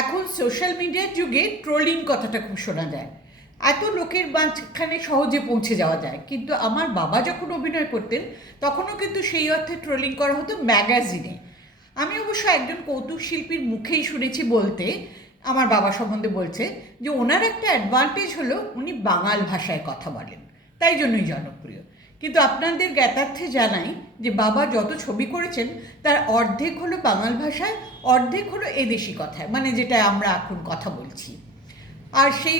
এখন সোশ্যাল মিডিয়ার যুগে ট্রোলিং কথাটা খুব শোনা যায়। এত লোকের মাঝখানে সহজে পৌঁছে যাওয়া যায়, কিন্তু আমার বাবা যখন অভিনয় করতেন তখনও কিন্তু সেই অর্থে ট্রোলিং করা হতো ম্যাগাজিনে। আমি অবশ্য একজন কৌতুক শিল্পীর মুখেই শুনেছি বলতে, আমার বাবা সম্বন্ধে বলছে যে ওনার একটা অ্যাডভান্টেজ হলো উনি বাঙাল ভাষায় কথা বলেন, তাই জন্যই জনপ্রিয়। কিন্তু আপনাদের জ্ঞাতার্থে জানাই যে বাবা যত ছবি করেছেন তার অর্ধেক হলো বাঙাল ভাষায়, অর্ধেক হলো এদেশি কথায়, মানে যেটা আমরা এখন কথা বলছি। আর সেই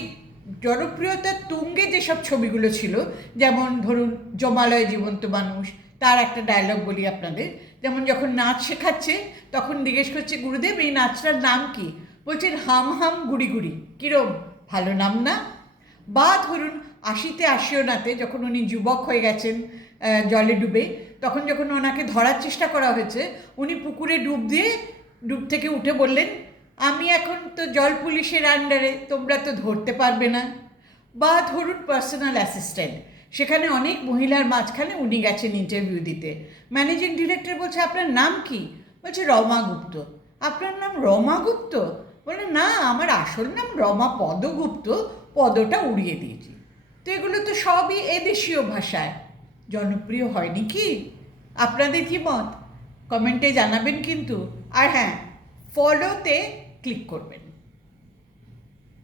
জনপ্রিয়তার তুঙ্গে যেসব ছবিগুলো ছিল, যেমন ধরুন জমালয় জীবন্ত মানুষ, তার একটা ডায়লগ বলি আপনাদের। যেমন যখন নাচ শেখাচ্ছে তখন জিজ্ঞেস করছে, গুরুদেব এই নাচটার নাম কি? বলছেন হাম হাম গুড়ি গুড়ি। কিরম ভালো নাম না? বা ধরুন আশিতে আসিও নাতে যখন উনি যুবক হয়ে গেছেন জলে ডুবে, তখন যখন ওনাকে ধরার চেষ্টা করা হয়েছে, উনি পুকুরে ডুব দিয়ে ডুব থেকে উঠে বললেন, আমি এখন তো জল পুলিশের আন্ডারে, তোমরা তো ধরতে পারবে না। বা ধরুন পার্সোনাল অ্যাসিস্ট্যান্ট, সেখানে অনেক মহিলার মাঝখানে উনি গেছেন ইন্টারভিউ দিতে, ম্যানেজিং ডিরেক্টর বলছে আপনার নাম কি? বলছে রমা গুপ্ত। আপনার নাম রমা গুপ্ত? বলে না, আমার আসল নাম রমা পদগুপ্ত, পদটা উড়িয়ে দিয়েছি। তো এগুলো তো সবই এদেশীয় ভাষায়, জনপ্রিয় হয়নি কি? আপনাদের কি মত? কমেন্টে জানাবেন কিন্তু। আর হ্যাঁ, ফলোতে ক্লিক করবেন।